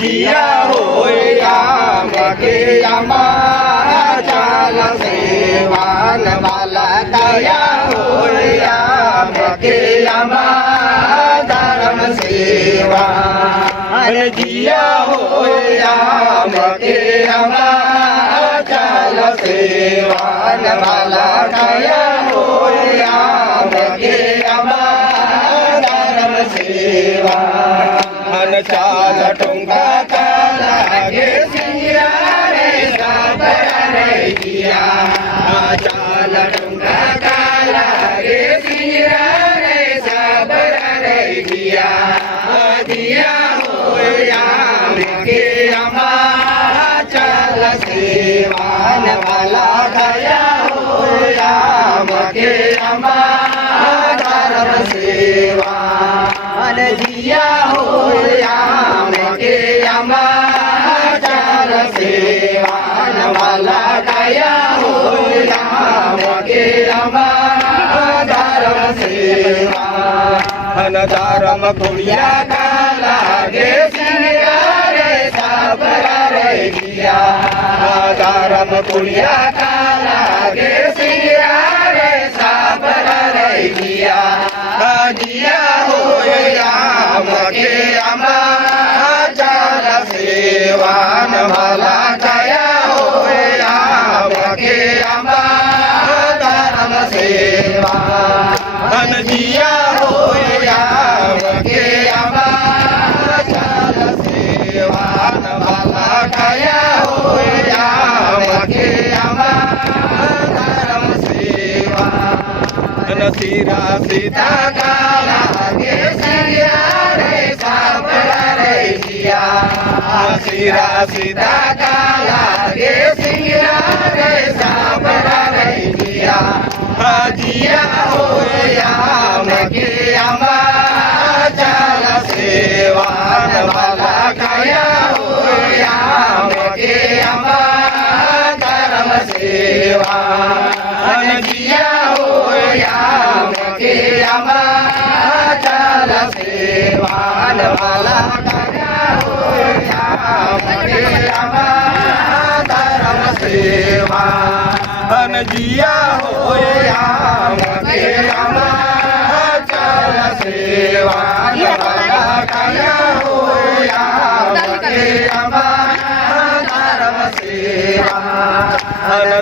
जिया होया मगे अमा चाल सेवान वाला दया होया मगे अमा धर्म सेवा जिया होया मगे अमा चाल सेवान वाला दया होया मगे अमा धर्म सेवा चाल टुंगा काला गे सिया रे साबरा रे जिया चाल टुंगा काला गे सिया रे साबरा रे जिया जिया होया मगे अमा चाल सेवान वाला दया होया मगे अमा धर्म सेवा जिया होया मगे अमा चाल सेवान वाला दया होया मगे अमा धर्म सेवा धर्म कुड़िया काला गे सिया रे साबरा रे जिया धर्म कुड़िया काला गे सिया रे साबरा रे जिया जिया होया मगे अमा चाल सेवान वाला दया होया मगे अमा धर्म सेवा जिया होया मगे अमा चाल सेवान वाला दया होया मगे अमा धर्म सेवा सीरा सीता काला गे सिया रे साबरा रे जिया सीरा सीता काला गे सिया रे साबरा रे जिया जिया होया मगे अमा चाल सेवान वाला दया होया मगे अमा धर्म सेवा जिया होया मगे अमा चाल सेवान वाला दया होया मगे अमा धर्म सेवा जिया होया मगे अमा चाल सेवान वाला दया होया मगे अमा धर्म सेवा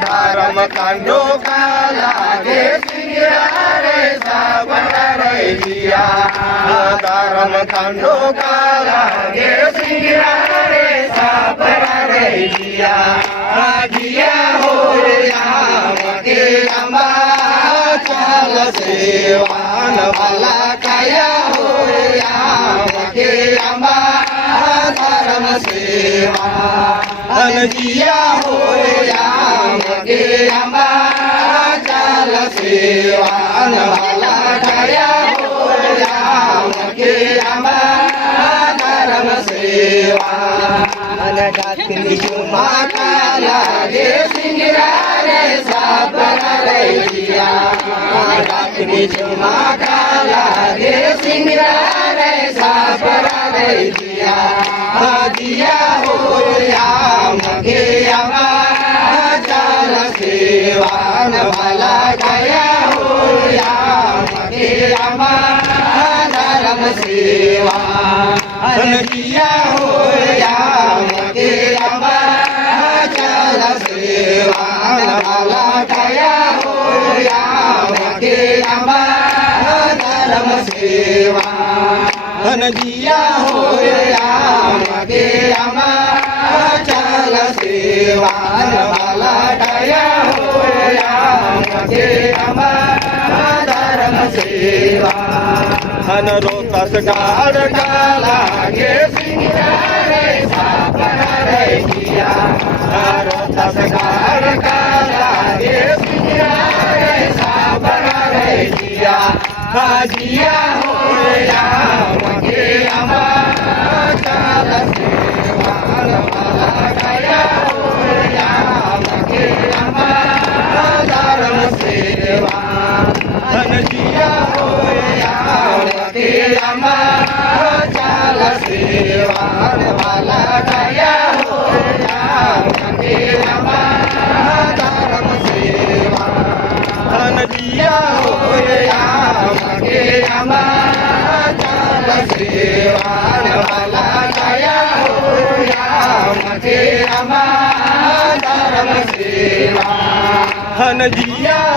धर्म कांडो काला गे सिया रे साबरा रे जिया धर्म कांडो काला गे सिया रे साबरा रे जिया जिया होया मगे अमा चाल सेवान वाला दया होया मगे अमा धर्म सेवा जिया होया मगे अमा चाल सेवान वाला दया होया मगे अमा धर्म सेवा जाति जुमा काला गे सिंगरा रे साबरा रे जिया जाति जुमा काला गे सिंगरा रे साबरा रे जिया जिया होया मगे अमा चाल सेवान वाला दया होया मगे अमा धर्म सेवा जिया होया मगे अमा चाल सेवान वाला दया होया मगे अमा धर्म सेवा जिया होया मगे अमा चाल सेवान वाला दया होया मगे अमा धर्म सेवा रोतस गाड़ काला गे सिया रे साबरा रे जिया रोतस गाड़ काला गे सिया रे साबरा रे जिया जिया होया मगे अमा चाल सेवान वाला दया होया मगे अमा धर्म सेवा जिया होया मगे अमा चाल सेवा સેવાન વાલા દયા હોયા મકે આમાં ધર્મ સેવા હનજીયા